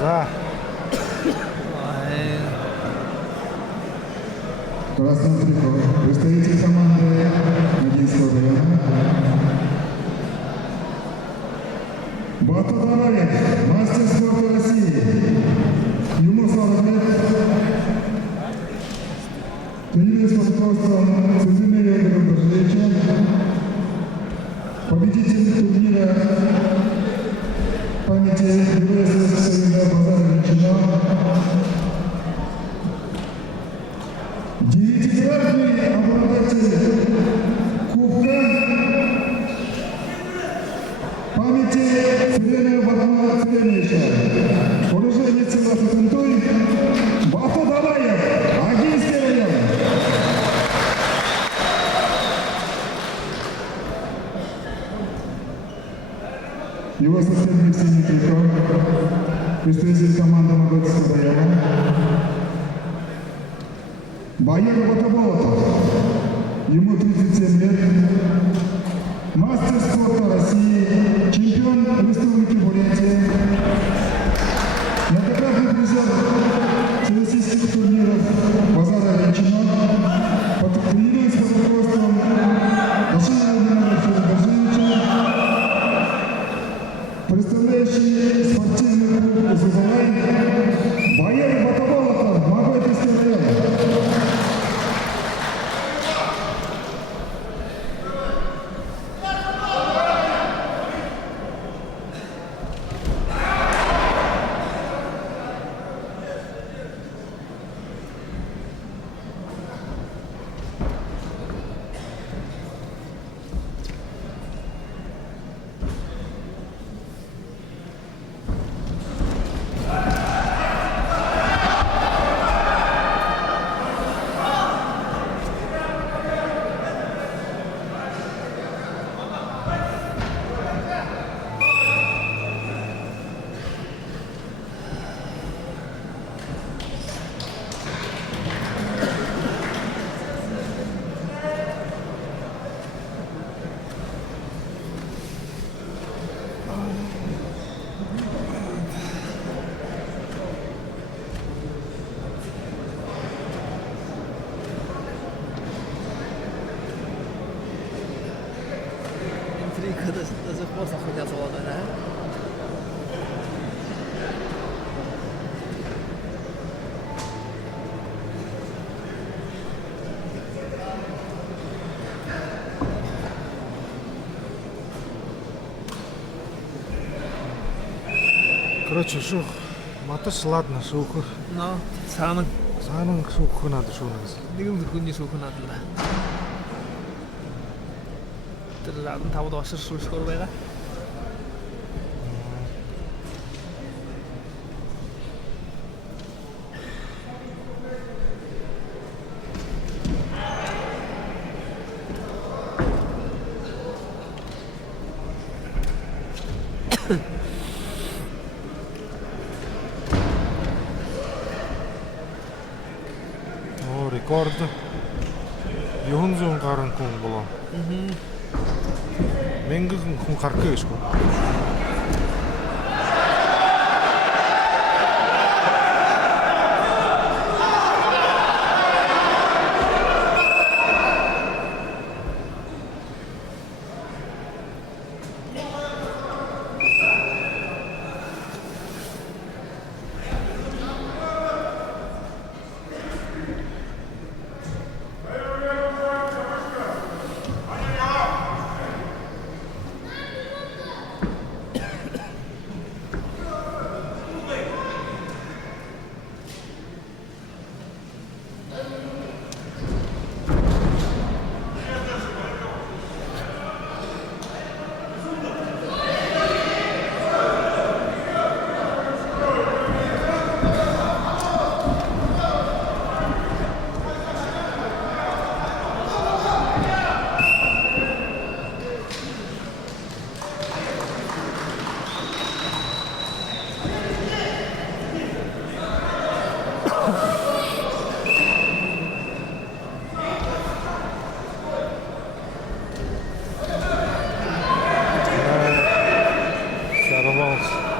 За. Красный трикот. Представитель команды Ногинского района. Бату Даваев, мастер спорта России. Ему 40 лет. Тренируется под руководством Сузимея Игоря Бажевича. Победитель турнира памяти Героя Советского Союза Базара Ильичина. Девятикратный обладатель Кубка памяти Филина Вадима Филиновича. Уроженец села Сатынтой Бату Даваев, Агинский район. Его соседник Синий Трикот, представитель команды Ногинского района. Бояр Батаболотов, ему 37 лет, мастер спорта России, чемпион республики Бурятия, многократный призер всероссийских турниров Базара Ильичина, тренируется под руководством Владимира Бажевича, представляющий спортивный клуб «Зубалай», Бояр Батаболотов, Магойтовский район. Das ist просто хуйня завода, да? Короче, шух. Маташ ладно, шуху. Но, саның. Саның шуху надо шуныңыз. Нэгэн хүнний сүүх надад. Тэр задан тавд осир шүлшгөр байгаа. Рекорд. 400 гаруй хүн болоо. 1000 хүн гарах гэж байна. Sarıval.